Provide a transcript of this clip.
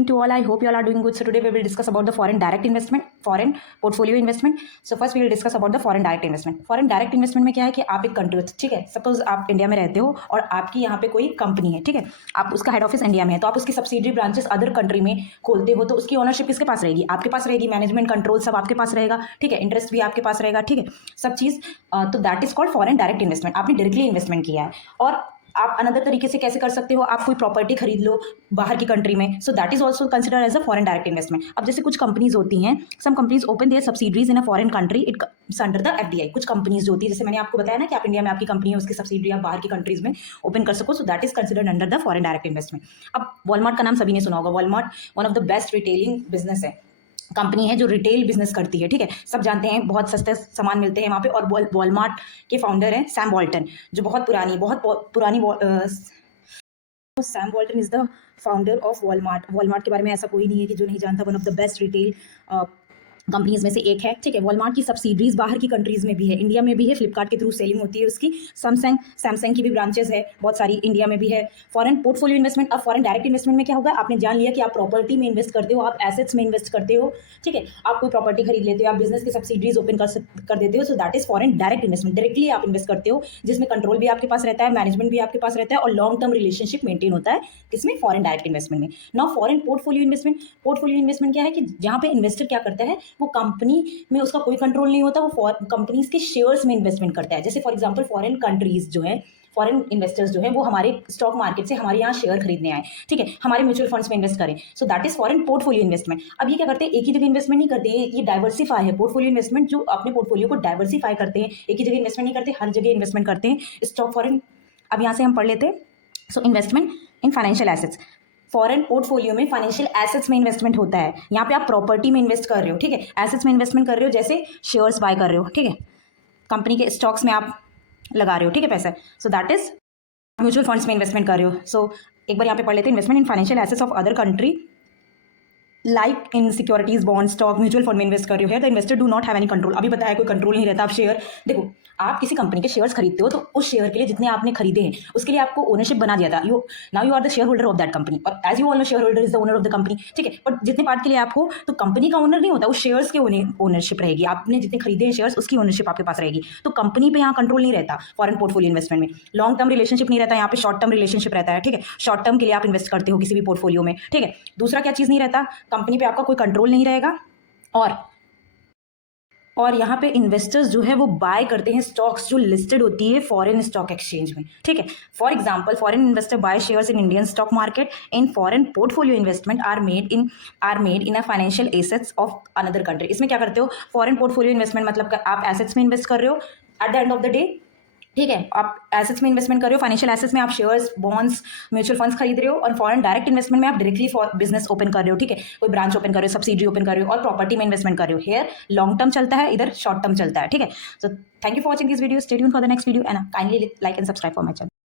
evening to all. I hope you all are doing good. So today we will discuss about the foreign direct investment, foreign portfolio investment. So first we will discuss about the foreign direct investment. Foreign direct investment में क्या है कि आप एक country, ठीक है, suppose आप India में रहते हो और आपकी यहाँ पे कोई कंपनी है, ठीक है, आप उसका हेड ऑफिस इंडिया में है, तो आप उसकी सब्सिडरी ब्रांचेस अदर कंट्री में खोलते हो, तो उसकी ओनरशिप किसके पास रहेगी? आपके पास रहेगी। मैनेजमेंट कंट्रोल सब आपके पास रहेगा, ठीक है, इंटरेस्ट भी आपके पास रहेगा, ठीक है, सब चीज़। तो that is called foreign direct investment. आपने डायरेक्टली इन्वेस्टमेंट किया है। और आप अनदर तरीके से कैसे कर सकते हो? आप कोई प्रॉपर्टी खरीद लो बाहर की कंट्री में, so that is also consider as a foreign direct investment. अब जैसे कुछ कंपनीज होती हैं, some companies open their subsidiaries in a foreign country, it's under the FDI. कुछ कंपनीज जो होती है, जैसे मैंने आपको बताया ना कि आप इंडिया में आपकी कंपनी है, उसकी सब्सिडरी आप बाहर की कंट्रीज में ओपन कर सको, so that is considered under the foreign direct investment. अब वॉलमार्ट का नाम सभी ने सुना होगा। Walmart one of the best retailing business है, कंपनी है जो रिटेल बिजनेस करती है, ठीक है, सब जानते हैं, बहुत सस्ते सामान मिलते हैं वहाँ पे। और वॉलमार्ट के फाउंडर हैं सैम वॉल्टन, जो बहुत पुरानी Sam Walton is the founder of Walmart. Walmart के बारे में ऐसा कोई नहीं है कि जो नहीं जानता। One of the best retail companies में से एक है, ठीक है। वॉलमार्ट की सब्सिडरीज बाहर की कंट्रीज में भी है, इंडिया में भी है, फ्लिपकार्ट के थ्रू सेलिंग होती है उसकी। सैमसंग की भी ब्रांचेस है बहुत सारी, इंडिया में भी है। Foreign portfolio investment. अब फॉरेन डायरेक्ट इन्वेस्टमेंट में क्या होगा? आपने जान लिया कि आप प्रॉपर्टी में इन्वेस्ट करते हो, आप एसेट्स में इन्वेस्ट करते हो, ठीक है, आप कोई प्रॉपर्टी खरीद लेते हो, आप बिजनेस की सब्सिडरीज ओपन कर देते हो, सो that is foreign direct investment. Directly आप इन्वेस्ट करते हो, जिसमें कंट्रोल भी आपके पास रहता है, मैनेजमेंट भी आपके पास रहता है, और लॉन्ग टर्म रिलेशनशिप मेंटेन होता है किसमें? फॉरेन डायरेक्ट इन्वेस्टमेंट में। Now foreign portfolio investment. Portfolio investment क्या है कि जहाँ पे इन्वेस्टर क्या करता है, वो कंपनी में उसका कोई कंट्रोल नहीं होता, वो कंपनीज के शेयर्स में इन्वेस्टमेंट करता है। जैसे फॉर एग्जांपल फॉरेन कंट्रीज जो है, फॉरेन इन्वेस्टर्स जो है, वो हमारे स्टॉक मार्केट से हमारे यहाँ शेयर खरीदने आए, ठीक है, हमारे म्यूचुअल फंड्स में इन्वेस्ट करें, सो that is foreign portfolio investment. अब ये क्या करते हैं? एक ही जगह इन्वेस्टमेंट नहीं करते, ये डाइवर्सिफाई है। पोर्टफोलियो इन्वेस्टमेंट जो अपने पोर्टफोलियो को डाइवर्सिफाई करते हैं, एक ही जगह इन्वेस्टमेंट नहीं करते, हर जगह इन्वेस्टमेंट करते हैं। स्टॉक फॉरेन, अब यहाँ से हम पढ़ लेते हैं। So investment in financial assets. Foreign portfolio में फाइनेंशियल एसेट्स में इन्वेस्टमेंट होता है। यहाँ पे आप प्रॉपर्टी में इन्वेस्ट कर रहे हो, ठीक है, एसेट्स में इन्वेस्टमेंट कर रहे हो, जैसे शेयर्स बाय कर रहे हो, ठीक है, कंपनी के स्टॉक्स में आप लगा रहे हो, ठीक है, पैसा, सो दैट इज म्यूचुअल फंड्स में इन्वेस्टमेंट कर रहे हो। सो एक बार यहाँ पे पढ़ लेते हैं। Investment in financial assets of other country like in securities, bond, stock, mutual fund में इन्वेस्ट कर रहे हो। The investor do not have any control. अभी बताया कोई कंट्रोल नहीं रहता। आप शेयर देखो, आप किसी कंपनी के शेयर्स खरीदते हो, तो उस शेयर के लिए जितने आपने खरीदे हैं उसके लिए आपको ओनरशिप बना दिया था। Now you are the shareholder of that company, और as you all know shareholder is the owner of the company, ठीक है, बट जितने पार्ट के लिए आप हो, तो कंपनी का ओनर नहीं होता, उस शेयर्स के ओनरशिप रहेगी। आपने जितने खरीदे हैं शेयर्स, उसकी ओनरशिप आपके पास रहेगी। तो कंपनी पे यहाँ कंट्रोल नहीं रहता। फॉरेन पोर्टफोलियो इन्वेस्टमेंट में लॉन्ग टर्म रिलेशनशिप नहीं रहता, यहाँ पे शॉर्ट टर्म रिलेशनशिप रहता है, ठीक है, शॉर्ट टर्म के लिए आप इन्वेस्ट करते हो किसी भी पोर्टफोलियो में, ठीक है। दूसरा क्या चीज़ नहीं रहता? कंपनी पे आपका कोई कंट्रोल नहीं रहेगा। और यहाँ पे इन्वेस्टर्स जो है वो बाय करते हैं स्टॉक्स जो लिस्टेड होती है फॉरेन स्टॉक एक्सचेंज में, ठीक है। For example foreign investor buy shares in Indian stock market. In foreign portfolio investment are made in a financial assets of another country. इसमें क्या करते हो? फॉरेन पोर्टफोलियो इन्वेस्टमेंट मतलब आप एसेट्स में इन्वेस्ट कर रहे हो at the end of the day, ठीक है, आप एसेट्स में इन्वेस्टमेंट कर रहे हो, फाइनेंशियल एसेट्स में आप शेयर्स, बॉन्ड्स, म्यूचुअल फंड्स खरीद रहे हो। और फॉरेन डायरेक्ट इन्वेस्टमेंट में आप डायरेक्टली फॉर बिजनेस ओपन कर रहे हो, ठीक है, कोई ब्रांच ओपन कर रहे हो, सब्सिडरी ओपन कर रहे हो, और प्रॉपर्टी में इन्वेस्टमेंट कर रहे हो। हेयर लॉन्ग टर्म चलता है, इधर शॉर्ट टर्म चलता है, ठीक है। So thank you for watching this video. Stay tuned for the next video and kindly like and subscribe for my channel.